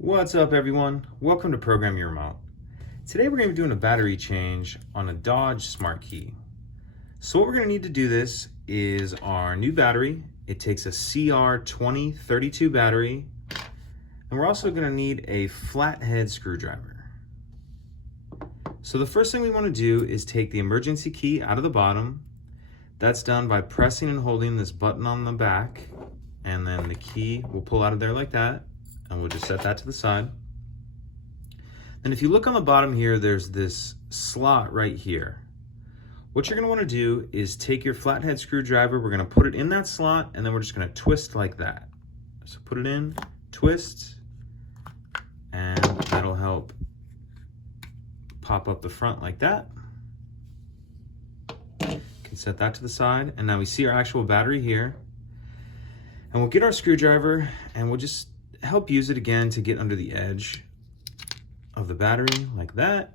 What's up everyone? Welcome to Program Your Remote. Today we're going to be doing a battery change on a Dodge Smart Key. So what we're going to need to do this is our new battery. It takes a CR2032 battery, and we're also going to need a flathead screwdriver. So the first thing we want to do is take the emergency key out of the bottom. That's done by pressing and holding this button on the back, and then the key will pull out of there like that. And we'll just set that to the side. And if you look on the bottom here, there's this slot right here. What you're gonna wanna do is take your flathead screwdriver, we're gonna put it in that slot, and then we're just gonna twist like that. So put it in, twist, and that'll help pop up the front like that. You can set that to the side, and now we see our actual battery here. And we'll get our screwdriver, and we'll just help use it again to get under the edge of the battery like that.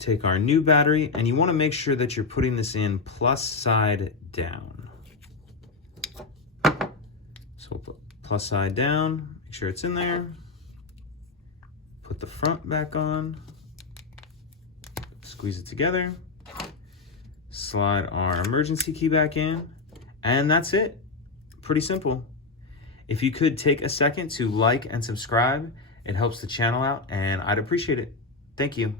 Take our new battery, and you want to make sure that you're putting this in plus side down. So we'll put plus side down, make sure it's in there. Put the front back on, squeeze it together, slide our emergency key back in, and that's it. Pretty simple. If you could take a second to like and subscribe, it helps the channel out and I'd appreciate it. Thank you.